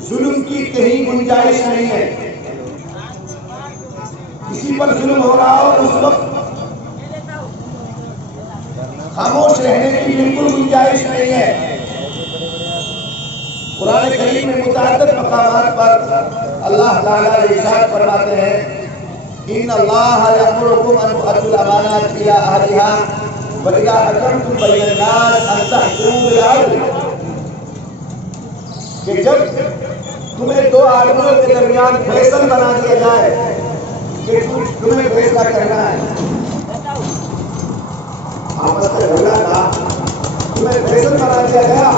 ظلم کی کہیں گنجائش نہیں ہے. کسی پر ظلم ہو رہا ہو اس وقت خاموش رہنے کی بالکل گنجائش نہیں ہے. قرآن کریم میں متعدد مقامات پر اللہ تعالیٰ ارشاد فرماتے ہیں ان اللہ یأمرکم ان تؤدوا الامانات الی اہلها واذا حکمتم بین الناس ان تحکموا بالعدل. کہ جب تمہیں دو آدمیوں کے درمیان فیصل بنا دیا جائے کہ تمہیں فیصلہ کرنا ہے، آپس میں جھگڑا تھا، تمہیں فیصل بنا دیا گیا،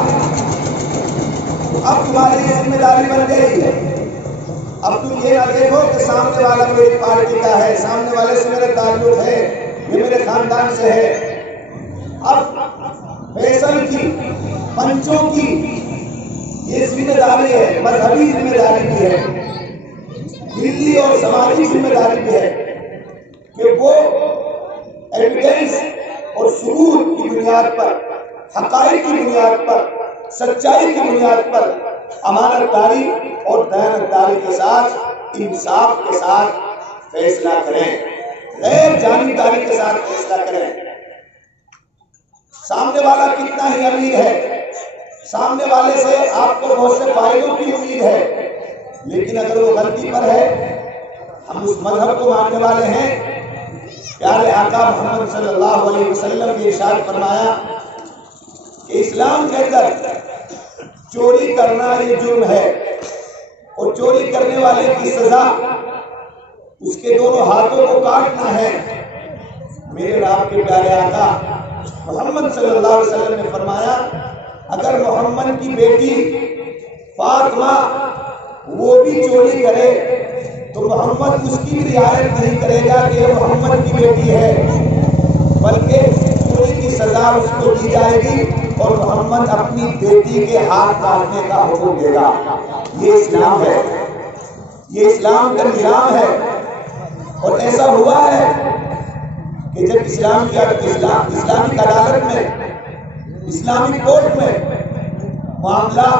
اب تمہاری یہ ذمہ داری بن گئی ہے. اب تم یہ نہ دیکھو کہ سامنے والا میری پارٹی کا ہے، سامنے والے سے میرا تعلق ہے، یہ میرے خاندان سے ہے. اب فیصل کی، پنچوں کی یہ ذمہ داری ہے، مذہبی ذمہ داری بھی ہے، ملی اور سماجی ذمہ داری بھی ہے کہ وہ ایویڈنس اور ثبوت کی بنیاد پر، حقائق کی بنیاد پر، سچائی کی بنیاد پر امانت داری اور دیانت داری کے ساتھ، انصاف کے ساتھ فیصلہ کریں، غیر جانبداری کے ساتھ فیصلہ کریں. سامنے والا کتنا ہی امیر ہے، سامنے والے سے آپ کو بہت سے فائدوں کی امید ہے، لیکن اگر وہ غلطی پر ہے، ہم اس مذہب کو ماننے والے ہیں. پیارے آقا محمد صلی اللہ علیہ وسلم نے ارشاد فرمایا کہ اسلام کے اندر چوری کرنا یہ جرم ہے، اور چوری کرنے والے کی سزا اس کے دونوں ہاتھوں کو کاٹنا ہے. میرے آپ کے پیارے آقا محمد صلی اللہ علیہ وسلم نے فرمایا اگر محمد کی بیٹی فاطمہ وہ بھی چوری کرے تو محمد اس کی بھی رعایت نہیں کرے گا کہ یہ محمد کی بیٹی ہے، بلکہ چوری کی سزا اس کو دی جائے گی اور محمد اپنی بیٹی کے ہاتھ کاٹنے کا حکم دے گا. یہ اسلام ہے، یہ اسلام کا نظام ہے. اور ایسا ہوا ہے کہ جب اسلامی عدالت میں، اسلامی کورٹ میں معاملہ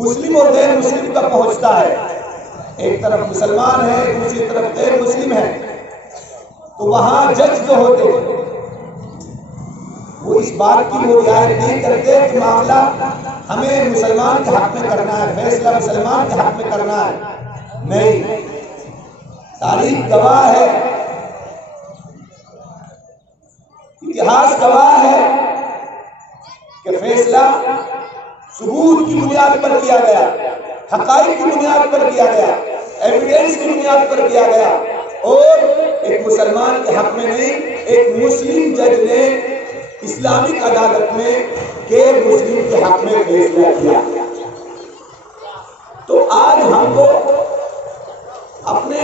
مسلم اور غیر مسلم کا پہنچتا ہے، ایک طرف مسلمان ہے، دوسری طرف غیر مسلم ہے، تو وہاں جج جو ہوتے وہ اس بات کی وہ رعایت نہیں کرتے کہ معاملہ ہمیں مسلمان کے حق میں کرنا ہے، فیصلہ مسلمان کے حق میں کرنا ہے. نہیں، تاریخ گواہ ہے، اتہاس گواہ ہے کہ فیصلہ ثبوت کی بنیاد پر کیا گیا، حقائق کی بنیاد پر کیا گیا، ایویڈنس کی بنیاد پر کیا گیا، اور ایک مسلمان کے حق میں نہیں، ایک مسلم جج نے اسلامک عدالت میں غیر مسلم کے حق میں فیصلہ کیا. تو آج ہم کو اپنے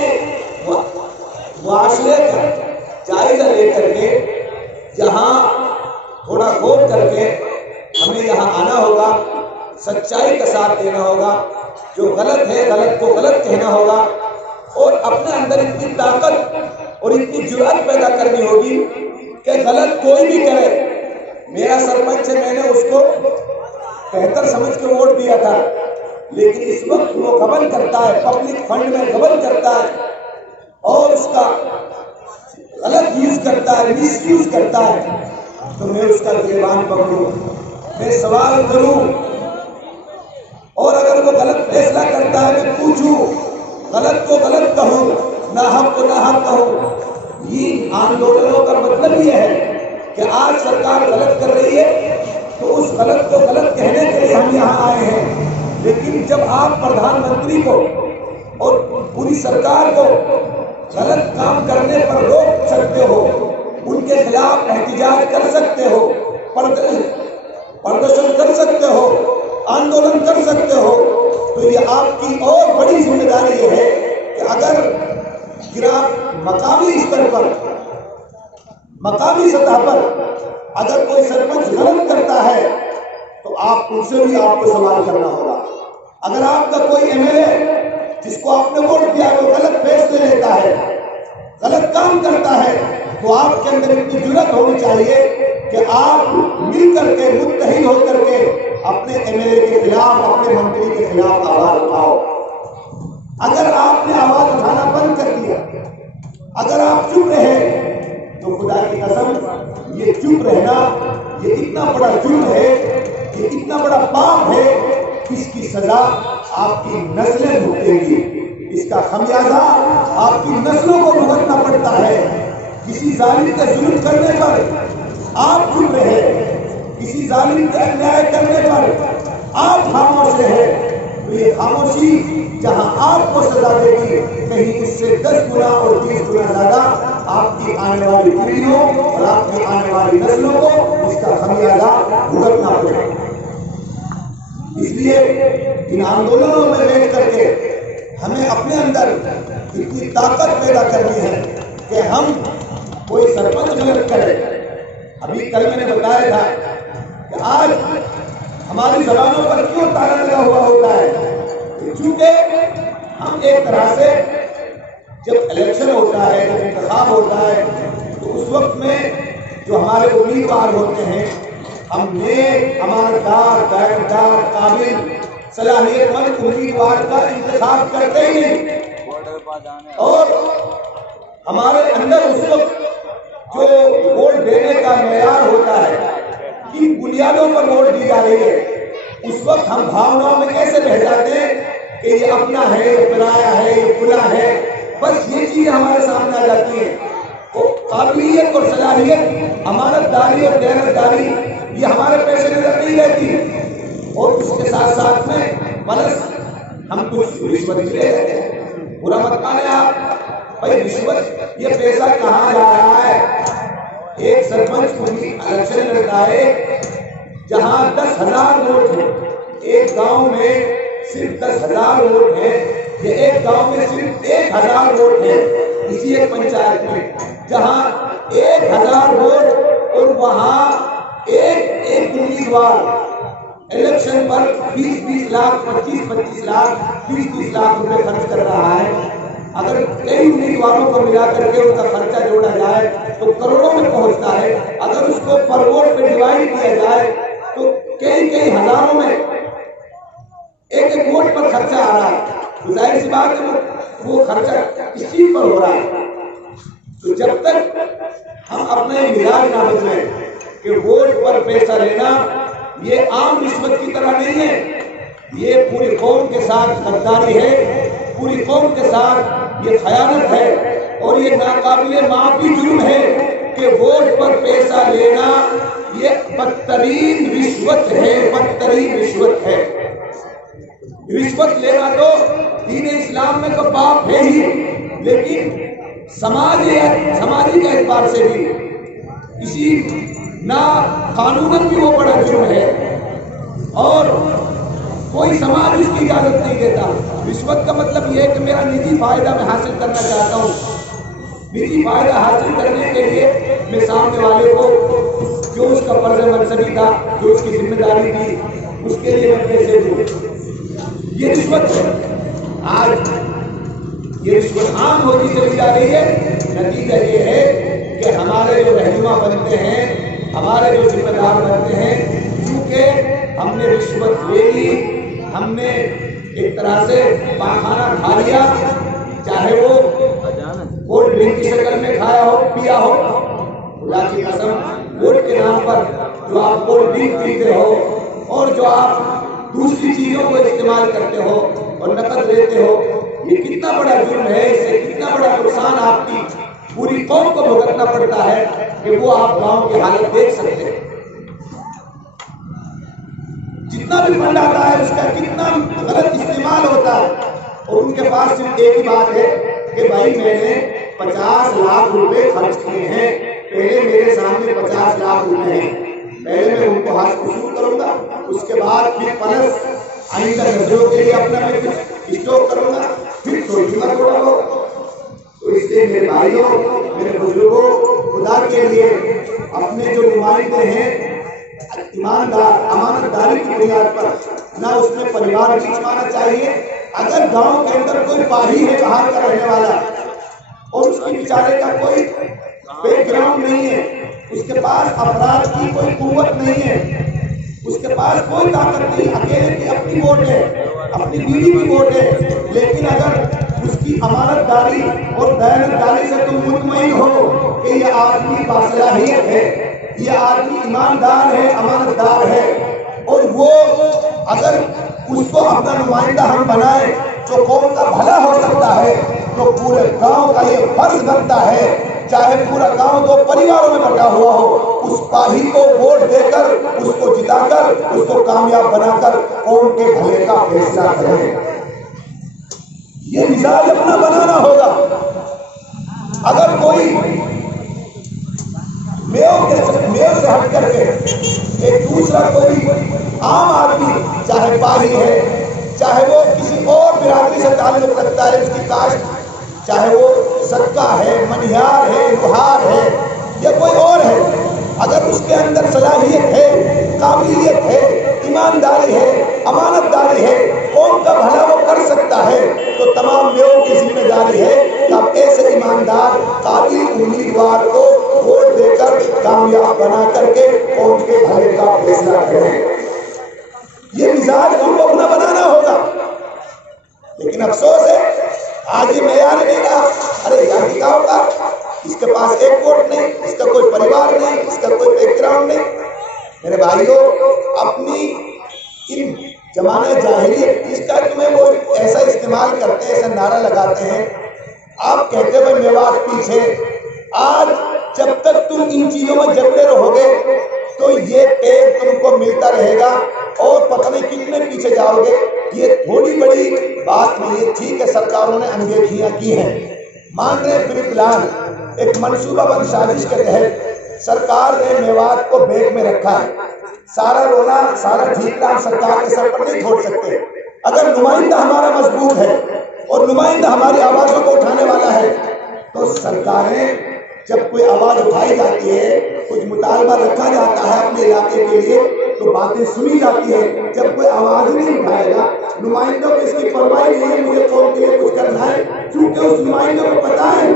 معاشرے کا جائزہ لے کر کے یہاں تھوڑا غور کر کے ہمیں یہاں آنا ہوگا، سچائی کا ساتھ دینا ہوگا، جو غلط ہے غلط کو غلط کہنا ہوگا، اور اپنے اندر اتنی طاقت اور اتنی جرأت پیدا کرنی ہوگی کہ غلط کوئی بھی کرے. میرا سرپنچ ہے، میں نے اس کو بہتر سمجھ کے ووٹ دیا تھا، لیکن اس وقت وہ غبن کرتا ہے، پبلک فنڈ میں غبن کرتا ہے اور اس کا غلط یوز کرتا ہے، مس یوز کرتا ہے، تو میں اس کا گریبان پکڑوں، میں سوال کروں، اور اگر وہ غلط فیصلہ کرتا ہے میں پوچھوں، غلط کو غلط کہوں، ناحق کو ناحق کہوں. یہ آندولنوں کا مطلب یہ ہے کہ آج سرکار غلط کر رہی ہے تو اس غلط کو غلط کہنے کے لیے ہم یہاں آئے ہیں. لیکن جب آپ پردھان منتری کو اور پوری سرکار کو غلط کام کرنے پر روک سکتے ہو، ان کے خلاف احتجاج کر سکتے ہو، پردرشن کر سکتے ہو، آندولن کر سکتے ہو، تو یہ آپ کی اور بڑی ذمہ داری یہ ہے کہ اگر مقامی سطح پر اگر کوئی سرپنچ غلط کرتا ہے تو آپ ان سے بھی آپ کو سوال کرنا ہوگا. اگر آپ کا کوئی ایم ایل اے جس کو آپ نے ووٹ دیا وہ غلط فیصلے لیتا ہے، غلط کام کرتا ہے، تو آپ کے اندر اتنی جرأت ہونی چاہیے کہ آپ مل کر کے، متحد ہو کر کے اپنے MLA کے خلاف، اپنے منتری کے خلاف آواز اٹھاؤ۔ اگر آپ نے آواز اٹھانا بند کر دیا، اگر آپ چپ رہے، تو خدا کی قسم یہ چپ رہنا یہ اتنا بڑا جرم ہے، یہ اتنا بڑا پاپ ہے، اس کی سزا آپ کی نسلیں بھگتیں گی، اس کا خمیازہ آپ کی نسلوں کو بھگتنا پڑتا ہے۔ کسی ظالم کے ظلم کرنے پر آپ چپ رہے، کسی ظالم کے انیائے کرنے پر آپ خاموش رہے، تو یہ خاموشی جہاں آپ کو سزا دے گی، کہیں اس سے 10 گنا اور 20 گنا زیادہ آپ کی آنے والی پیڑھیوں اور آپ کی آنے والی نسلوں کو اس کا خمیازہ بھگتنا پڑے گا۔ اس لیے ان آندولنوں میں بیٹھ کر کے ہمیں اپنے اندر اتنی طاقت پیدا کرنی ہے کہ ہم کوئی سرپنچ غلط کرے۔ ابھی کل میں نے بتایا تھا کہ آج ہماری زبانوں پر کیوں تالا لگا ہوا ہوتا ہے، چونکہ ہم ایک طرح سے جب الیکشن ہوتا ہے، جب انتخاب ہوتا ہے، تو اس وقت میں جو ہمارے امیدوار ہوتے ہیں، ہم نیک، امانتدار، دیانتدار، قابل، صلاحیت مند امیدوار کا انتخاب کرتے ہی نہیں، اور ہمارے اندر اس وقت جو ووٹ دینے کا معیار ہوتا ہے، کن بنیادوں پر ووٹ دی جا رہی ہے، اس وقت ہم بھاوناؤں میں کیسے بہہ جاتے ہیں کہ یہ اپنا ہے، یہ پرایا ہے، یہ کھلا ہے، بس یہ چیزیں ہمارے سامنے آ جاتی ہیں۔ قابلیت اور صلاحیت، امانت داری اور دیانتداری یہ ہمارے پیش نظر نہیں رہتی، اور اس کے ساتھ ساتھ میں بلس ہم کچھ رشوت بھی لے رہے ہیں۔ برا مت مانے آپ، بھائی رشوت یہ پیسہ کہاں جا رہا ہے؟ ایک سرپنچ کو بھی الیکشن لڑتا ہے جہاں 10,000 ووٹ ہیں، ایک گاؤں میں صرف 10,000 ووٹ ہیں، یا ایک گاؤں میں صرف 1,000 ووٹ ہیں، اسی ایک پنچایت میں جہاں 1,000 ووٹ، اور وہاں ایک امیدوار الیکشن پر 20 لاکھ 25 لاکھ 30 لاکھ روپے خرچ کر رہا ہے۔ اگر کئی امیدواروں کو ملا کر کے ان کا خرچہ جوڑا جائے تو کروڑوں میں پہنچتا ہے، اگر اس کو پر ووٹ پہ ڈیوائڈ کیا جائے تو کئی ہزاروں میں ایک ووٹ پر خرچہ آ رہا ہے، تو ظاہر سی بات ہے وہ خرچہ کس چیز پر ہو رہا ہے؟ تو جب تک ہم اپنے مزاج نہ بدلیں کہ ووٹ پر پیسہ لینا یہ عام رشوت کی طرح نہیں ہے، یہ پوری قوم کے ساتھ غداری ہے، پوری قوم کے ساتھ یہ خیانت ہے، اور یہ ناقابل معافی جرم ہے کہ ووٹ پر پیسہ لینا یہ بدترین رشوت ہے، بدترین رشوت ہے۔ رشوت لینا تو دین اسلام میں تو پاپ ہے ہی، لیکن سماجی کے اعتبار سے بھی کسی نہ قانوناً بھی وہ بڑا جرم ہے، اور کوئی سماج اس کی اجازت نہیں دیتا۔ رشوت کا مطلب یہ ہے کہ میرا نجی فائدہ میں حاصل کرنا چاہتا ہوں، نجی فائدہ حاصل کرنے کے لیے میں سامنے والے کو جو اس کا فرض منصبی تھا، جو اس کی ذمہ داری تھی، اس کے لیے میں پیسے دوں، یہ رشوت ہے۔ آج یہ رشوت عام ہوتی چلی جا رہی ہے، نتیجہ یہ ہے کہ ہمارے جو رہنما بنتے ہیں، ہمارے جو ذمہ دار بنتے ہیں، کیونکہ ہم نے رشوت لے لی، ہم نے ایک طرح سے پاخانہ کھا لیا، چاہے وہ کولڈ ڈرنک کی شکل میں کھایا ہو، پیا ہو، خدا کی قسم ووٹ کے نام پر جو آپ کولڈ ڈرنک پیتے ہو اور جو آپ دوسری چیزوں کو استعمال کرتے ہو اور نقد لیتے ہو، یہ کتنا بڑا جرم ہے، اس سے کتنا بڑا نقصان آپ کی پوری قوم کو بھگتنا پڑتا ہے کہ وہ آپ گاؤں کی حالت دیکھ سکتے ہیں۔ جتنا بھی فنڈ آتا ہے اس کا کتنا غلط استعمال ہوتا ہے، اور ان کے پاس صرف ایک ہی بات ہے کہ بھائی میں نے 50 لاکھ روپے خرچ کیے ہیں، پہلے میرے سامنے 50 لاکھ روپے ہیں، پہلے میں ان کو ہاتھ وصول کروں گا، اس کے بعد پھر پلس آئندہ نسلوں کے لیے اپنا میں کچھ اسٹور کروں گا، پھر سوچوں گا تھوڑا بہت۔ تو اس لیے میرے بھائیوں، میرے بزرگوں، خدا کے لیے اپنے جو نمائندے ہیں ایماندار امانت داری کی بنیاد پر نہ اس میں پریوار بھی چھپانا چاہیے۔ اگر گاؤں کے اندر کوئی باہی ہے باہر کا رہنے والا اور اس کی بیچارے کا کوئی بیک گراؤنڈ نہیں ہے، اس کے پاس افراد کی کوئی قوت نہیں ہے، اس کے پاس کوئی طاقت نہیں، اکیلے کی اپنی ووٹ ہے، اپنی بیوی کی ووٹ ہے، لیکن اگر اس کی امانت داری اور دیانت داری سے تم مطمئن ہو کہ یہ آدمی باصلاحیت ہے، یہ آدمی ایماندار ہے، امانت دار ہے، اور وہ اگر اس کو اپنا نمائندہ ہم بنائیں جو قوم کا بھلا ہو سکتا ہے، تو پورے گاؤں کا یہ فرض بنتا ہے، چاہے پورا گاؤں دو پریواروں میں بٹا ہوا ہو، اس پاہی کو ووٹ دے کر، اس کو جتا کر، اس کو کامیاب بنا کر قوم کے بھلے کا فیصلہ کریں۔ یہ مزاج اپنا بنانا ہوگا۔ اگر کوئی میو سے ہٹ کر کے ایک دوسرا کوئی عام آدمی، چاہے پاہی ہے، چاہے وہ کسی اور برادری سے تعلق رکھتا ہے، اس کی کاشت، چاہے وہ صدقہ ہے، منہیار ہے، لوہار ہے یا کوئی اور ہے، اگر اس کے اندر صلاحیت ہے، قابلیت ہے، ایمانداری ہے، امانت داری ہے، قوم کا بھلا وہ کر سکتا ہے، تو تمام میوں کی ذمہ داری ہے کہ آپ ایسے ایماندار قابل امیدوار کو ووٹ دے کر کامیاب بنا کر کے قوم کے بھلے کا فیصلہ کریں۔ یہ مزاج ہم کو اپنا بنانا ہوگا۔ لیکن افسوس ہے آج یہ معیار نہیں رہا، ارے یار کیا ہوگا، اس کے پاس ایک ووٹ نہیں، اس کا کوئی پریوار نہیں، اس کا کوئی بیک گراؤنڈ نہیں۔ میرے بھائیوں، اپنی ان زمانہ جاہلیت اس کا تمہیں وہ ایسا استعمال کرتے ہیں، ایسا نعرہ لگاتے ہیں، آپ کہتے ہوئے میوات پیچھے، آج جب تک تم ان چیزوں میں جڑتے رہو گے تو یہ ٹیگ تم کو ملتا رہے گا اور پتہ نہیں کتنے پیچھے جاؤ گے۔ یہ تھوڑی بڑی بات نہیں ہے، ٹھیک ہے سرکاروں نے اندیکھیاں کی ہیں، مان رہے پھر پلان ایک منصوبہ بند سازش کے تحت سرکار نے میوات کو بیگ میں رکھا ہے۔ سارا رونا، سارا ٹھیکنا ہم سرکار کے سر پر نہیں چھوڑ سکتے۔ اگر نمائندہ ہمارا مضبوط ہے اور نمائندہ ہماری آوازوں کو اٹھانے والا ہے تو سرکاریں جب کوئی آواز اٹھائی جاتی ہے، کچھ مطالبہ رکھا جاتا ہے اپنے علاقے کے لیے تو باتیں سنی جاتی ہے۔ جب کوئی آواز نہیں اٹھائے گا، نمائندوں کو اس کی پرواہ نہیں ہے مجھے قوم کے لیے کچھ کرنا ہے، کیونکہ اس نمائندوں کو پتا ہے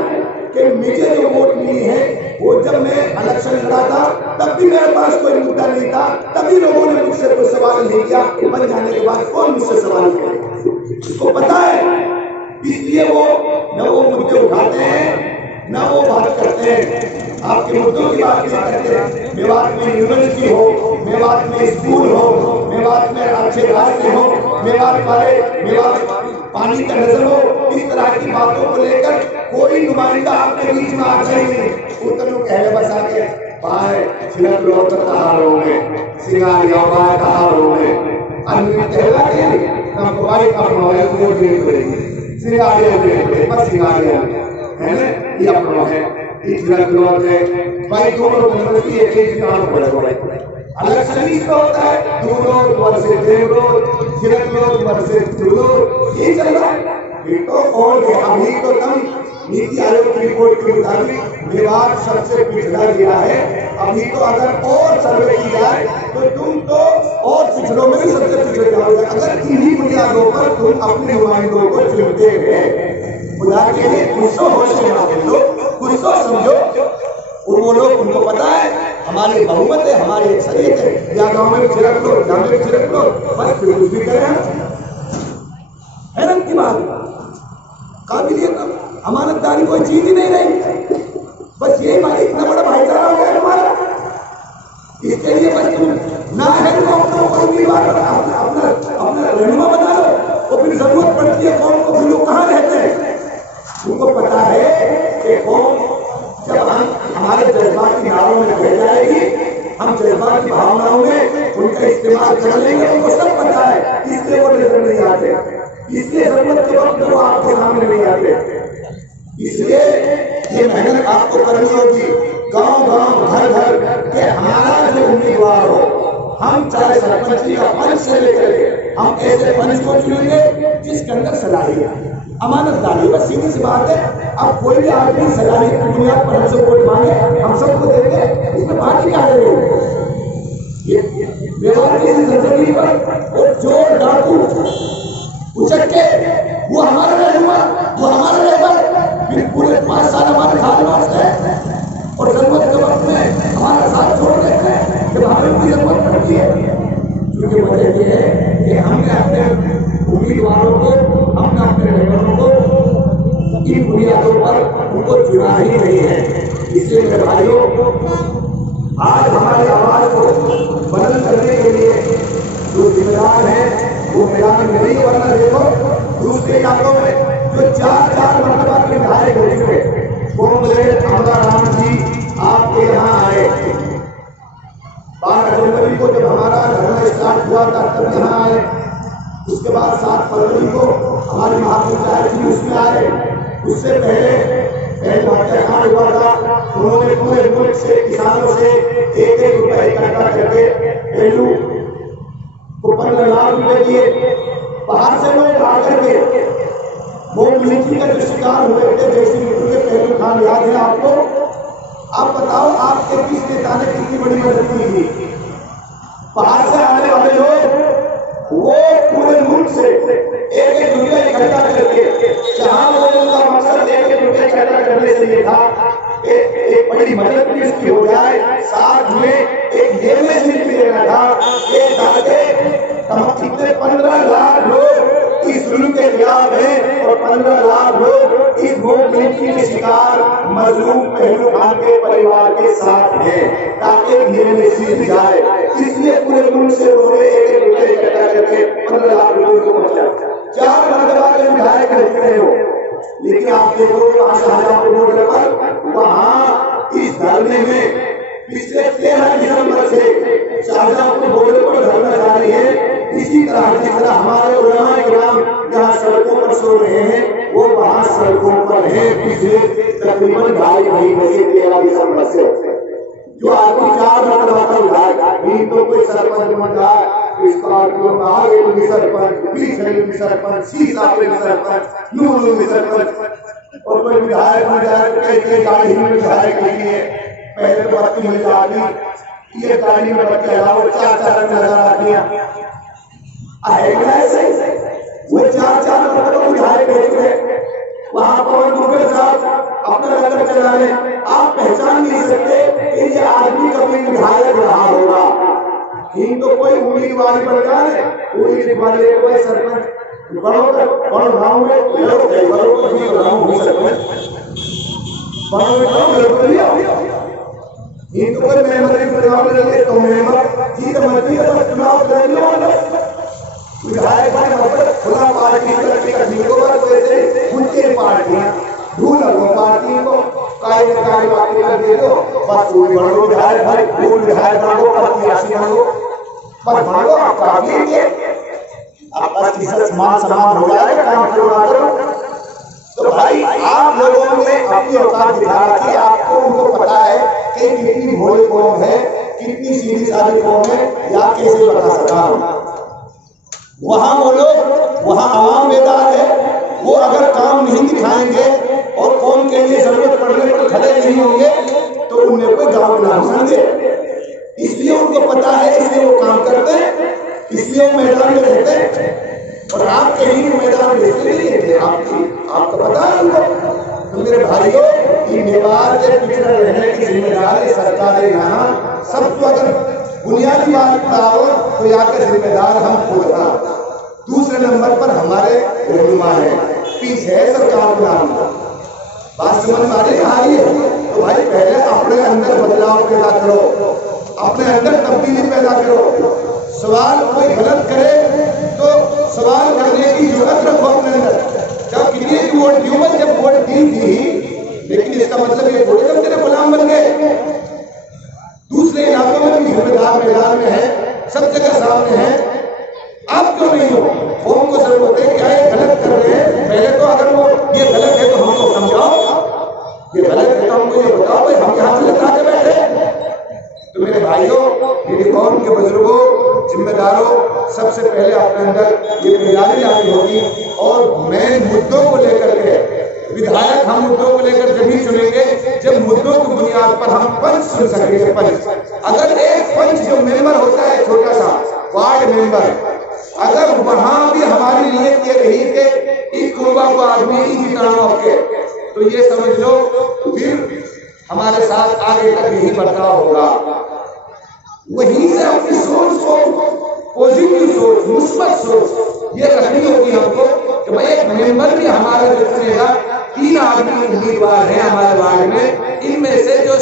کہ مجھے جو ووٹ ملی ہے وہ جب میں الیکشن لڑا تھا تب بھی میرے پاس کوئی مدعا نہیں تھا، تبھی لوگوں نے مجھ سے کوئی سوال نہیں کیا، بن جانے کے بعد کون مجھ سے سوال کرے، اس کو پتا ہے۔ اس لیے وہ نہ وہ مدعے اٹھاتے ہیں نہ وہ بات کرتے ہیں، آپ کے مدعوں کی بات نہیں کرتے۔ میوات میں یونیورسٹی ہو، میوات میں اسکول ہو، میوات میں اچھے راستے ہو، میوات پانی کا نظر ہو، اس طرح کی باتوں کو لے کر کوئی نمائندہ آپ کے بیچ میں آتا ہی نہیں۔ اتر لوگ کہہ بس آ کے پائے چھلک لوگ تہاروں میں سنگاری آبائے تہاروں میں انوی کہلا کے نہ پوائی اپنا ہے وہ نہیں کریں گے سنگاری آبائے بس سنگاری آبائے ہے نا یہ اپنا ہے اس چھلک لوگ ہے بھائی دونوں دنوں کی ایک کام پڑے ہوئے الگ سلیس کا ہوتا ہے دونوں دور سے دیوروں چھلک لوگ دور سے دوروں یہ چل رہا ہے۔ یہ تو اور ابھی تو تم نیتی آیوگ کی رپورٹ کے مطابق میوات سب سے پچھڑا گیا ہے۔ ابھی تو اگر اور سروے کی جائے تو تم تو اور پچھڑوں میں بھی سب سے پچھڑے جاؤ گے اگر انہی بنیادوں پر تم اپنے نمائندوں کو چنتے ہیں۔ خدا کے لیے کچھ تو ہوش میں نہ بولو، کچھ تو سمجھو۔ اور وہ لوگ ان کو پتا ہے ہماری بہومت ہے، ہماری اکثریت ہے، یا گاؤں میں بھی چھڑک لو، جہاں میں بھی چھڑک لو، بس پھر کچھ بھی کریں۔ حیرت کی بات، قابلیت امانت داری کوئی چیز ہی نہیں رہی، بس یہی بات اتنا بڑا بھائی چارہ ہو گیا تمہارا، اس کے لیے بس تم نااہل کو اپنا امیدوار اپنا رہنما بنا لو، اور پھر ضرورت پڑتی ہے قوم کو پھر وہ کہاں رہتے ہیں۔ ان کو پتا ہے کہ قوم جب ہمارے جذباتی نعروں میں بہ جائے گی، ہم جذباتی بھاوناؤں میں ان کا استعمال کر لیں گے، ان کو سب پتا ہے، اس لیے وہ نظر نہیں آتے، اس لیے ضرورت کے وقت وہ آپ کے سامنے نہیں آتے۔ اس لیے یہ محنت آپ کو کرنی ہوگی، گاؤں گاؤں گھر گھر کہ ہمارا جو امیدوار ہو، ہم چاہے سرپنچی کا پنچ سے لے کر ہم ایسے پنچ کو چنیں گے جس کے اندر صلاحیت امانت داری، بس سیدھی سی بات ہے۔ اب کوئی بھی آدمی صلاحیت کی بنیاد پر ہم سے ووٹ مانگے، ہم سب کو دیں گے، اس میں بات کیا کریں گے؟ میوات کی زندگی پر وہ چور ڈاکو اچک کے وہ ہمارا رہنما، وہ ہمارا رہبر، پھر پورے 5 سال ہمارے ساتھ واسطے ہیں اور ضرورت کے وقت میں ہمارا ساتھ چھوڑ دیتے ہیں جب ہمیں ان کی ضرورت پڑتی ہے۔ آدھاروں پر ان کو چنا ہی نہیں ہے۔ اس لیے میرے بھائیوں، آج ہماری آواز کو بلند کرنے کے لیے جو ذمہ دار ہیں وہ میدان میں نہیں، ورنہ دیکھو دوسرے علاقوں میں جو چار مرتبہ کے ودھائک ہو چکے، کامریڈ امرا رام جی آپ کے یہاں آئے، 12 جنوری کو جب ہمارا دھرنا اسٹارٹ ہوا تھا تب یہاں آئے، اس کے بعد 7 فروری کو ہمارے مہاپنچایت جی اس میں آئے، اس سے پہلے ہتیا کانڈ ہوا تھا، انہوں نے پورے ملک سے کسانوں سے 1-1 روپے اکٹھا کر کے پہلو کو 15 لاکھ روپے دیے۔ باہر سے لوگ آ کر کے وہ ملٹری کا جو شکار ہوئے تھے دیسی ملٹری کے پہلو خان یاد ہے آپ کو؟ آپ بتاؤ آپ کے کس نیتا نے کتنی بڑی مدد کی تھی؟ باہر سے آنے والے لوگ وہ پورے ملک سے 1-1 روپے اکٹھا کر کے، جہاں وہ ان کا مقصد 1-1 روپے اکٹھا کرنے سے یہ تھا کہ ایک بڑی مدد بھی اس کی ہو جائے، ساتھ میں ایک یہ میسج بھی دینا تھا کہ تاکہ کتنے 15 لاکھ لوگ اس ظلم کے خلاف ہیں اور 15 لاکھ لوگ اس ووٹ ملٹری کے شکار مظلوم پہلو خان کے پریوار کے ساتھ ہیں، تاکہ یہ میسج جائے۔ اس لیے پورے ملک سے انہوں نے 1-1 روپے اکٹھا کر کے 15 لاکھ لوگوں کو پہنچا۔ 4 مرتبہ کے ودھائک رہ چکے ہو، لیکن آپ دیکھو وہاں شاہجہاں پور روڈ پر وہاں اس دھرنے میں پچھلے 13 دسمبر سے شاہجہاں پور روڈ پر دھرنا جاری ہے۔ اسی طرح جس طرح ہمارے علماء کرام جہاں سڑکوں پر سو رہے ہیں وہ وہاں سڑکوں پر ہیں پچھلے تقریباً 2.5 مہینے سے 13 دسمبر سے۔ جو آدمی 4 مرتبہ کا ودھائک بھی تو کوئی سرپنچ بن رہا ہے، اسکارپیو میں آگے بھی سرپنچ، پیچھے بھی سرپنچ، سیتا پہ بھی سرپنچ، نور بھی سرپنچ، اور کوئی ودھائک بن جائے تو کئی گاڑی میں ودھائک نہیں ہے۔ پہلے تو بتی مل جاتی، یہ گاڑی میں بتی علاوہ 4 نظر آتی ہیں، آئے گا ایسے وہ 4 مرتبہ ودھائک بھیج گئے۔ وہاں پون دوبے صاحب اپنا لنگر چلا رہے، آپ پہچان نہیں سکتے کہ یہ آدمی کبھی ودھائک رہا ہوگا، ہی تو کوئی امیدواری بن جائے، کوئی والے کوئی سرپنچ بڑوں گاؤں میں لوگ گئے، بڑوں کو بھی گاؤں ہو سرپنچ بڑوں میں کام لوگ لیا ہی تو کوئی ممبر بھی چناؤ لگے تو ممبر جیت مرضی ہے تو چناؤ کرنے والا ودھائک بھائی مطلب خدا پارٹی کا ٹکٹ نہیں ہوگا تو ایسے ان کے پارٹیاں ڈھول لگو پارٹی کو کائی پارٹی کر دے دو بس کوئی بڑھو ودھائک بھائی ڈھول ودھائک بھائی آپ کی آسی مانگو پر بڑھو آپ کافی ہے آپ بس عزت سمان ہو جائے گا کام کرو نہ کرو۔ تو بھائی آپ لوگوں نے اپنی اوقات دکھا رکھی، آپ کو ان کو پتا ہے کہ کتنی بھولی قوم ہے، کتنی سیدھی سادھی قوم ہے، یا کیسے بتا سکتا ہوں۔ وہاں وہ لوگ، وہاں عوام بیدار ہے، وہ اگر کام نہیں دکھائیں گے اور قوم کے لیے ضرورت پڑنے پر کھڑے نہیں ہوں گے تو انہیں کوئی گاؤں نہ سمجھے۔ اس لیے ان کو پتا ہے، اس لیے وہ کام کرتے ہیں، اس لیے وہ میدان میں رہتے ہیں، اور آپ کہیں بھی میدان میں رہتے نہیں رہتے، آپ کو پتا ہے ان کو۔ تو میرے بھائیوں، یہ میوات کے پچھڑے رہنے کی ذمہ داری سرکار یہاں سب کو اگر بنیادی بات بتاؤ تو یا کے ذمہ دار ہم خود ہیں۔ دوسرے نمبر پر ہمارے رہنما ہیں، پیچھے ہے سرکار کا نام، بات سمجھ میں آ رہی ہے؟ تو بھائی پہلے اپنے اندر بدلاؤ پیدا کرو، اپنے اندر تبدیلی پیدا کرو۔ سوال کوئی غلط کرے تو سوال کرنے کی ضرورت رکھو اپنے اندر۔ جب کتنی ووٹ دیوں جب ووٹ دی تھی، لیکن اس کا مطلب یہ تھوڑی کہ تیرے غلام بن گئے۔ دوسرے علاقوں میں بھی ذمہ دار میدان میں ہے، سب جگہ سامنے ہے، آپ کیوں نہیں ہو؟ قوم کو ضرورت ہے کہ یہ غلط کر رہے ہیں، پہلے تو اگر وہ یہ غلط ہے تو ہم کو سمجھاؤ، یہ غلط ہے تو ہم کو یہ بتاؤ کہ ہم یہاں سے لگا کے بیٹھے۔ تو میرے بھائیوں، میری قوم کے بزرگوں، ذمہ داروں، سب سے پہلے اپنے اندر یہ بیداری لانی ہوگی، اور مین مدعوں کو لے کر کے ودھائک ہم مدعوں کو لے کر جب ہی چنیں گے جب مدعوں کی بنیاد پر ہم پنچ چن سکیں گے۔ پنچ اگر ایک پنچ جو ممبر ہوتا ہے چھوٹا سا وارڈ ممبر، اگر وہاں بھی ہماری نیت یہ رہی کہ اس قربہ کو آدمی ہی جتنا کے تو یہ سمجھ لو پھر ہمارے ساتھ آگے تک یہی برتاؤ ہوگا۔ وہیں سے اپنی سوچ کو، پوزیٹیو سوچ، مثبت سوچ یہ رکھنی ہوگی ہم کو کہ بھائی ایک ممبر بھی ہمارا جو چنے گا 3 آدمی امیدوار ہیں ہمارے وارڈ میں، ان میں سے جو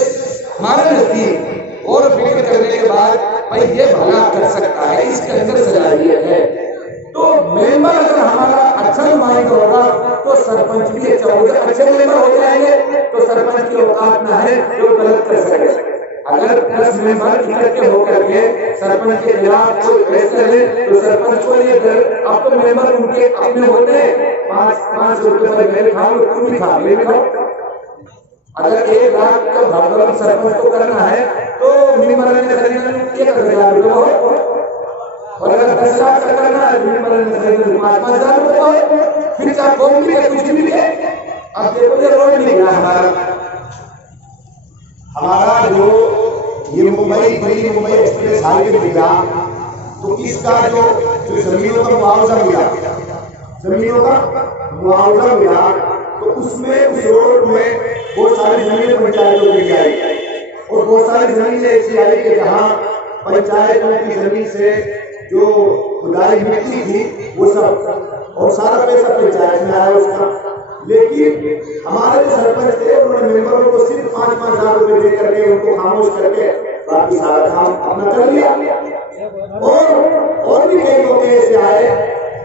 ہمارے نزدیک اور فکر کرنے کے بعد بھائی یہ بھلا کر سکتا ہے، اس کے اندر صلاحیت ہے، تو ممبر اگر ہمارا اچھا نمائندہ ہوگا تو سرپنچ بھی اچھا ہوگا، اچھے ممبر ہو جائیں گے تو سرپنچ کی اوقات نہ ہے جو غلط کر سکے۔ اگر 10 ممبر اکٹھے ہو کر کے سرپنچ کے خلاف کوئی فیصلہ لے تو سرپنچ کو یہ اب تو ممبر ان کے اپنے ہوتے ہیں، 500 روپے پر میں کھاؤں تم بھی کھا لے کھاؤ۔ اگر 1 لاکھ کا بھگوان سرپنچ کو کرنا ہے تو ممبر نے خریدنا 1,000 روپے ہو، اور اگر 10 لاکھ کا کرنا ہے ممبر نے خریدنا 5,000 روپے ہو، پھر چاہے قوم بھی کہ کچھ بھی کہ اب دیکھو یہ روڈ نہیں گیا ہمارا جو یہ ممبئی بڑی ممبئی ایکسپریس ہائی وے ملا، تو اس کا جو زمینوں کا معاوضہ ملا، زمینوں کا معاوضہ ملا، تو اس میں اس روڈ میں بہت ساری زمینیں پنچایتوں کے لیے آئی، اور بہت ساری زمینیں ایسی آئی کہ جہاں پنچایتوں کی زمین سے جو کھدائی ملتی تھی وہ سب، اور سارا پیسہ پنچایت میں آیا اس کا، لیکن ہمارے جو سرپنچ تھے انہوں نے ممبروں کو صرف 5,000 روپے دے کر کے ان کو خاموش کر کے باقی سارا کام اپنا کر لیا۔ اور بھی کئی موقع ایسے آئے،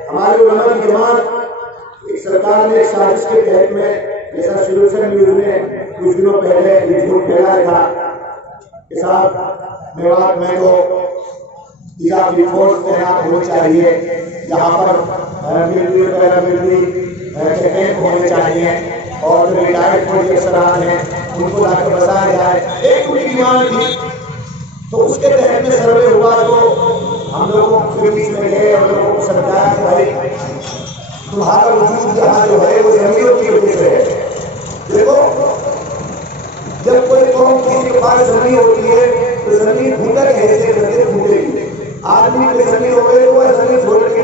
ہمارے علماء کی جماعت ایک سرکار نے ایک سازش کے تحت میں، جیسا شروع نیوز نے کچھ دنوں پہلے یہ جھوٹ پھیلایا تھا کہ صاحب میوات میں تو اضافی فورس تعینات ہونی چاہیے، یہاں پر ملٹری پیراملٹری کیمپ ہونے چاہیے، اور جو ریٹائرڈ فوجی افسران ہیں ان کو لا کے بسایا جائے، ایک ان کی ڈیمانڈ تھی۔ تو اس کے تحت میں سروے ہوا تو ہم لوگوں کے بیچ میں گئے اور لوگوں کو سمجھایا کہ بھائی تمہارا وجود یہاں جو ہے وہ زمینوں کی وجہ سے ہے۔ دیکھو جب کوئی قوم کسی کے پاس زمین ہوتی ہے تو زمین ڈھونڈا کے حیثیت کرتے ڈھونڈے گی، آدمی کی زمین ہو گئی تو وہ زمین چھوڑ کے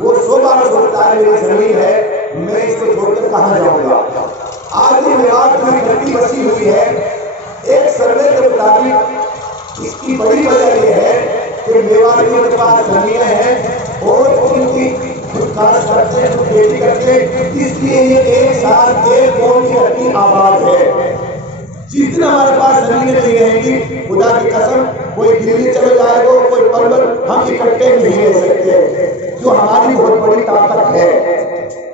وہ 100 بار سوچتا ہے میری زمین ہے میں اس کو چھوڑ کر کہاں جاؤں گا۔ آج یہ میوات میں گھٹی بسی ہوئی ہے، ایک سروے کے مطابق اس کی بڑی وجہ یہ ہے کہ میواتیوں کے پاس زمینیں ہیں اور ان کی خود کاشت کرتے ہیں، خود کھیتی کرتے ہیں، اس لیے یہ ایک ساتھ ایک قوم کی گھٹی آباد ہے۔ جس دن ہمارے پاس زمینیں نہیں رہیں گی، خدا کی قسم کوئی دلی چلے جائے گا، کوئی پربل، ہم اکٹھے نہیں رہ سکتے۔ جو ہماری بہت بڑی طاقت ہے،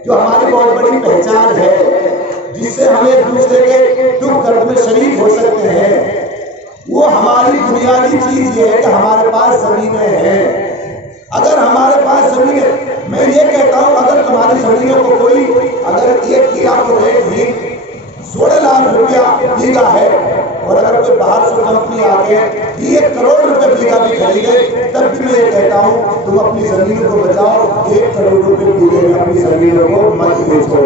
جو ہماری بہت بڑی پہچان ہے، جس سے ہم ایک دوسرے کے دکھ درد میں شریک ہو سکتے ہیں، وہ ہماری بنیادی چیز یہ ہے کہ ہمارے پاس زمینیں ہیں۔ اگر ہمارے پاس زمینیں، میں یہ کہتا ہوں اگر تمہاری زمینوں کو کوئی اگر ایک کیلا کو ریٹ بھی 16 لاکھ روپیہ بیگھا ہے، اور اگر کوئی باہر سے کمپنی آ کے 1 کروڑ روپے بیگھا بھی خریدے، تب بھی میں یہ کہتا ہوں تم اپنی زمینوں کو بچاؤ، 1 کروڑ روپے بیگھے میں اپنی زمینوں کو مت بیچو،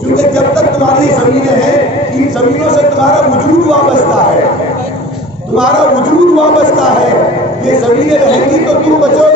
کیونکہ جب تک تمہاری زمینیں ہیں ان زمینوں سے تمہارا وجود وابستہ ہے، تمہارا وجود وابستہ ہے۔ یہ زمینیں رہیں گی تو تم بچو